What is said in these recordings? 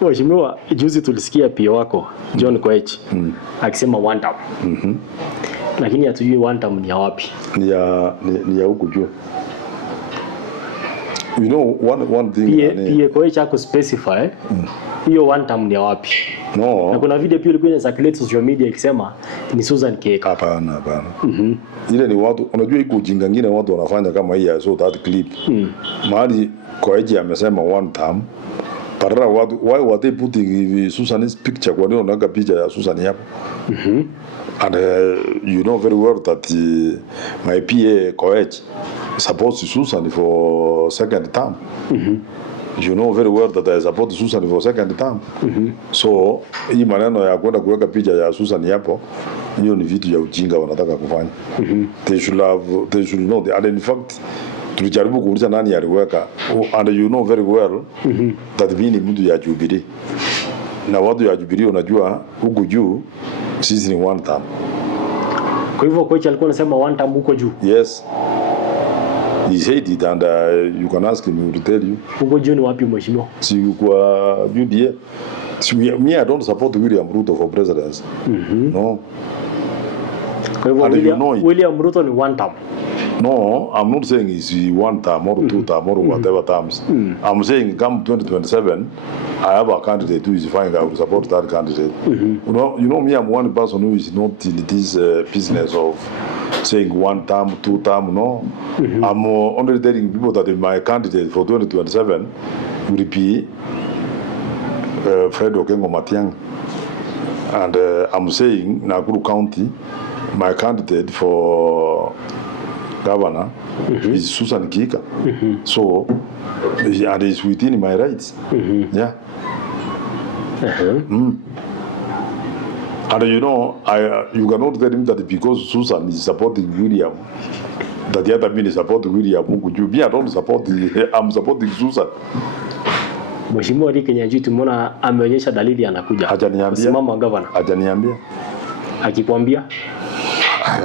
Mheshimiwa, juzi tulisikia pia wako John Koech akisema one term. Lakini hatujui one term ni ya wapi. Ni ya huku juu. You know one thing pia Koech ako specify hiyo one term ni ya wapi. No. Na kuna video pia ilikuwa inasirculate social media ikisema ni Susan Keka. Hapana. Ile ni watu, unajua iko ujinga ngine watu wanafanya kama hii, so that clip. Mahali Koech amesema one term. Parara watu, why were they putting Susan's picture kwa nini unaweka picha ya Susan hapo? And you know very well that my PA Koech supports Susan for second term. You know very well that I support Susan for second term. So hii maneno ya kwenda kuweka picha ya Susan hapo, hiyo ni vitu ya ujinga wanataka kufanya. They should know and in fact tulijaribu kuuliza nani aliweka, and you know very well that mimi ni mtu ya Jubilee, na watu ya Jubilee unajua huku juu sisi ni one term. Kwa hivyo Koech alikuwa anasema one term huko juu. Yes, he said it, and you can ask him, he will tell you. Huko juu ni wapi mheshimiwa? Si kwa UDA. Me, I don't support William Ruto for presidency. No. Kwa hivyo William Ruto ni one term. No, I'm not saying it's one term or two term or whatever terms. I'm saying come 2027, I have a candidate who is fine. I will support that candidate. You know me, I'm one person who is not in this business of saying one term, two term. No, I'm only telling people that my candidate for 2027 will be Fred Okengo Matiang'i, and I'm saying Nakuru County, my candidate for governor is Susan Keka. So and it's within my rights. Yeah. And you know, you cannot tell him that because Susan is supporting William, that the other man is supporting William. Me, I don't support I'm supporting Susan. Mheshimiwa Ricky Nyanjui tumeona ameonyesha dalili anakuja. Hajaniambia. Governor. Hajaniambia. Akikwambia?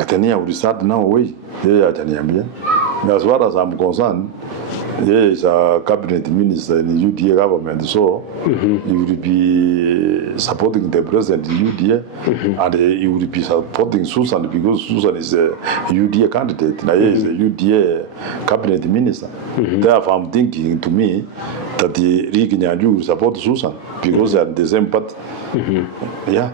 Atania will start now way. Yeah, hajaniambia. As far as I'm concerned, he is a cabinet minister in the UDA government, so he will be supporting the president in UDA, and he will be supporting Susan because Susan is a UDA candidate. Now he is a UDA cabinet minister. Therefore, I'm thinking to me that Ricky Nyanjui will support Susan because they are the same party. Yeah.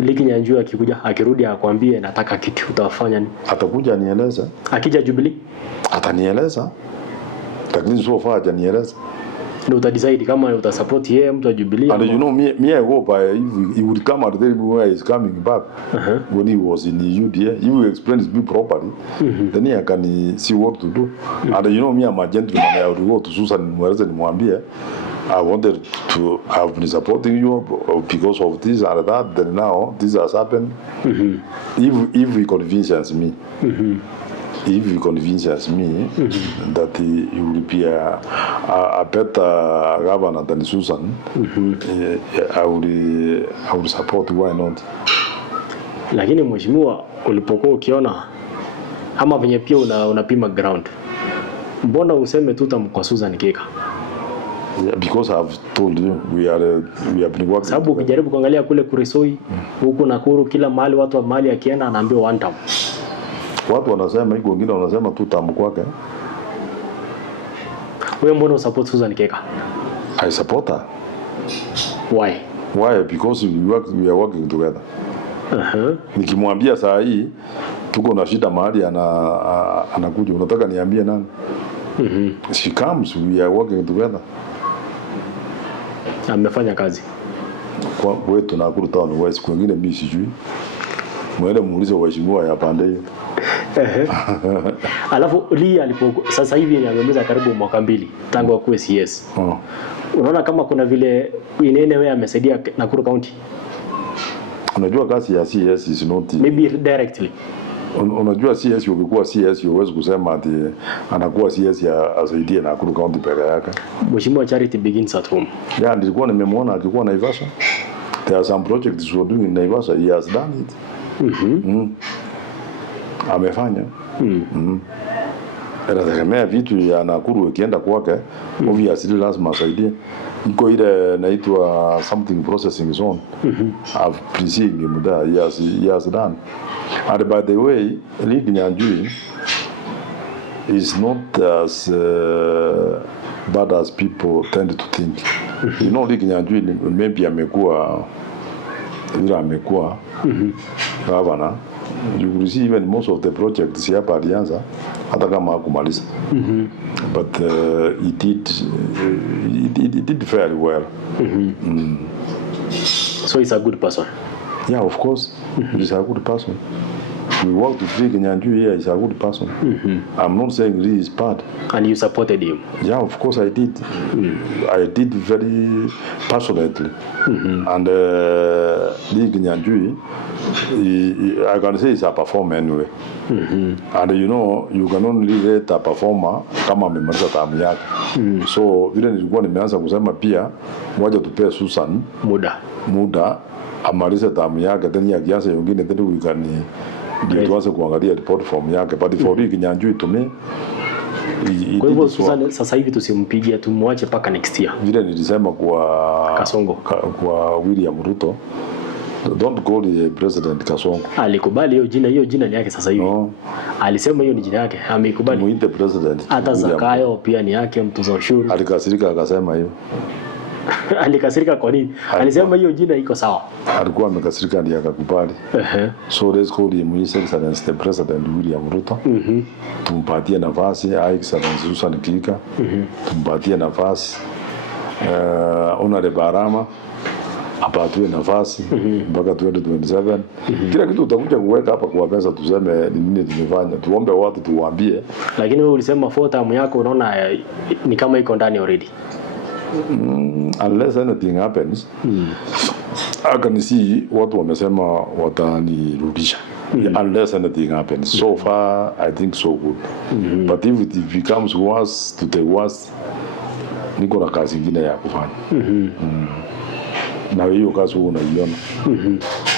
Ricky Nyanjui akikuja akirudi akwambie nataka kitu, utafanya nini? Atakuja nieleza. Akija Jubilee atanieleza. Lakini so far hajanieleza. Ndio utadecide kama utasupport yeye mtu wa Jubilee. And you know me I hope if he would come and tell me where he is coming back when he was in the UDA, he will explain his bill properly. Then he can see what to do. And you know me, I'm a gentleman. I would go to Susan Mweleze nimwambie I wanted to have been supporting you because of this and that. Then now this has happened. If he convinces me, if he convinces me that he will be a better governor than Susan, I will support. Why not? Lakini mheshimiwa, ulipokuwa ukiona ama venye pia unapima ground, mbona useme tu kwa Susan Keka? Yeah, because I've told you we have been working. Sababu ukijaribu kuangalia kule Kuresoi huku Nakuru, kila mahali watu wa mahali akienda anaambiwa one term. Watu wanasema hiko, wengine wanasema two term kwake. Wewe mbona support Susan Keka? I support her. Why? Because we are working together. Nikimwambia saa hii tuko na shida mahali anakuja, unataka niambie nani? She comes, we are working together. Amefanya kazi kwa wetu Nakuru town west, kwingine mimi sijui. Mwende muulize waheshimiwa ya pande hiyo. Alafu sasa hivi amemaliza karibu mwaka 2 tangu akuwe CS. Unaona kama kuna vile inene wewe amesaidia Nakuru County? Unajua kazi ya CS is not maybe directly. Unajua CS ukikuwa CS huwezi kusema ati anakuwa CS ya asaidie Nakuru County peke yake. Mheshimiwa, charity begins at home. Yeah, nilikuwa nimemwona akikuwa Naivasha. There are some projects we are doing in Naivasha. He has done it. Amefanya. Anategemea vitu ya Nakuru ikienda kwake, obviously lazima asaidie. iko ile naitwa something processing zone. I've been seeing him there. He has done. And by the way, Lee Kinyanjui is not as bad as people tend to think. You know, Lee Kinyanjui maybe amekuwa governor. You will see even most of the projects hapa alianza hata kama hakumaliza. But he did very well. So he's a good person. Yeah, of course. He's a good person. We worked with Lee Kinyanjui here. He's a good person. I'm not saying Lee is bad. And you supported him? Yeah, of course I did. I did very passionately. And Lee Kinyanjui, I can say he's a performer anyway. And you know, you can only rate a performer kama amemaliza tamu yake. So vile nilikuwa nimeanza kusema pia waje tupee Susan muda amalize tamu yake, then yakianza yengine then we can ndio tuanze kuangalia report form yake. But for Lee Kinyanjui to me, kwa hivyo Susan sasa hivi tusimpigie, tumwache paka next year. Vile nilisema kwa Kasongo, kwa William Ruto, don't call the president Kasongo. Alikubali hiyo jina ni yake sasa hivi. No. Alisema hiyo ni jina yake, ameikubali. Muite president. Hata Zakayo pia ni yake, mtoza ushuru. Alikasirika akasema hiyo. Alikasirika kwa nini? Alisema hiyo jina iko sawa. Alikuwa amekasirika ndiye akakubali. So let's call him His Excellency the President William Ruto. Tumpatie nafasi Excellency Susan Kika. Tumpatie nafasi Honorable Barama apatiwe nafasi mpaka 2027. Kila kitu utakuja kuweka hapa kwa pesa, tuseme ni nini tumefanya, tuombe watu tuwaambie. Lakini wewe ulisema 4 term yako unaona ni kama iko ndani already. Unless anything happens, I can see watu wamesema watanirudisha. Unless anything happens. So far, I think so good. But if it becomes worse to the worst, niko na kazi ingine ya kufanya. Na hiyo kazi unaiona.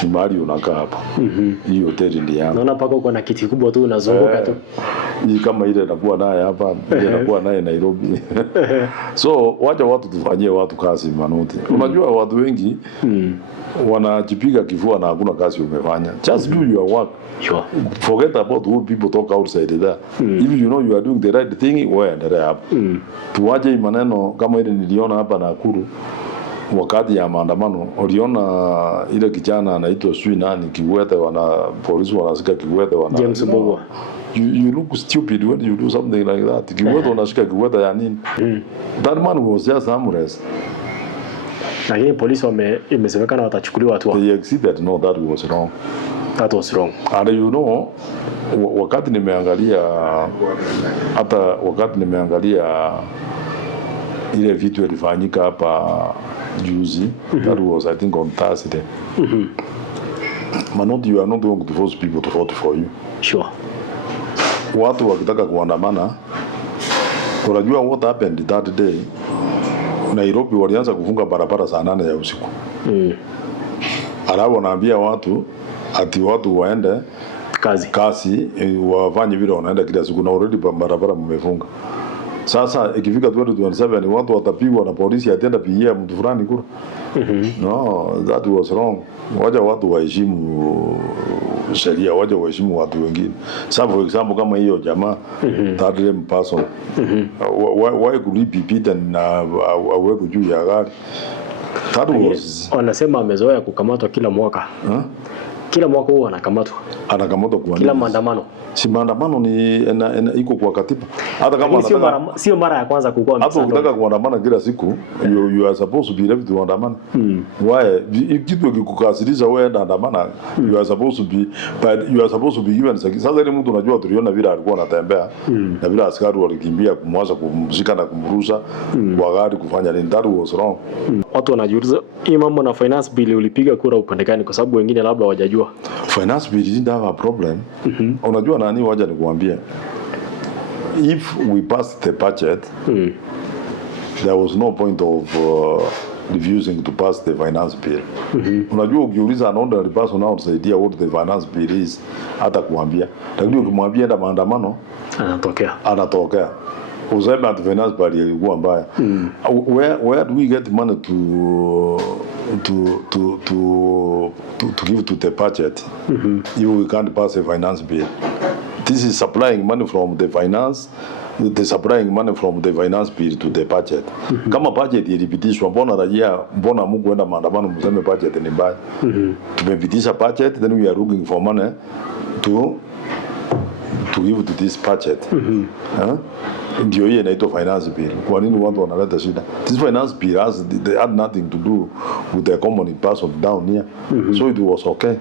Ni mahali unakaa hapa. Hii hoteli ndio yangu. Naona paka uko na kiti kubwa tu unazunguka tu. Hii kama ile nakuwa naye hapa, ile nakuwa naye Nairobi. So wacha watu tufanyie watu kazi Manuti. Unajua watu wengi wanajipiga kifua na hakuna kazi umefanya. Just do your work. Sure. Forget about what people talk outside there. If you know you are doing the right thing, wewe endelea hapo. Tuwache maneno kama ile niliona hapa Nakuru wakati ya maandamano. Uliona ile kijana anaitwa Sui nani Kiwete, wana polisi wanashika Kiwete, wana James Mbogwa. You look stupid when you do something like that. Kiwete wanashika Kiwete ya nini? That man was just harmless. Lakini polisi imesemekana watachukuliwa hatua. They accepted, no, that was wrong. That was wrong. And you know, wakati nimeangalia ile vitu ilifanyika hapa juzi, that was I think on Thursday. Manoti, you are not going to force people to vote for you. Sure. Watu wakitaka kuandamana, unajua what happened that day? Nairobi walianza kufunga barabara saa 8 ya usiku. Alafu wanaambia watu ati watu waende kazi wafanye vile wanaenda kila siku, na already barabara mmefunga. Sasa ikifika 2027 watu watapigwa na polisi atenda pia mtu fulani kura. No, that was wrong. Wacha watu waheshimu sheria, wacha waheshimu watu wengine. Sasa for example kama hiyo jamaa that person why could he be beaten na awekwe juu ya gari? That was wanasema amezoea kukamatwa kila mwaka. Kila mwaka huwa anakamatwa kwa kila maandamano. Si maandamano ni iko kwa katiba. Hata kama sio mara ya kwanza kukua msako. Hata ukitaka kuandamana kila siku, you are supposed to be left to andamana. Why? Kitu kikukasirisha wewe andamana, you are supposed to be given. Sasa ile mtu unajua tuliona vile alikuwa anatembea na vile askari walikimbia kumwaza kumshika na kumrusha kwa gari kufanya nini. That was wrong. Watu wanajiuliza hii mambo na finance bill ulipiga kura upande gani, kwa sababu wengine labda hawajajua. Finance bill didn't have a problem. Unajua nani, waje nikuambie, if we passed the budget, there was no point of refusing to pass the finance bill. Unajua ukiuliza an ordinary person now tusaidia what the finance bill is, hata kuambia. Lakini ukimwambia enda maandamano, anatokea. useme at finance bill ilikuwa mbaya. Where do we get money to give to the budget if we can't pass a finance bill? This is supplying money from the finance, the supplying money from the finance bill to the budget. Kama budget ilipitishwa, mbona mkuenda maandamano mseme budget ni mbaya? Tumepitisha budget, then we are looking for money to give to this budget. Ndio hiyo inaitwa finance bill. Kwa nini watu wanaleta shida? This finance bill had nothing to do with the common person down here. So it was okay.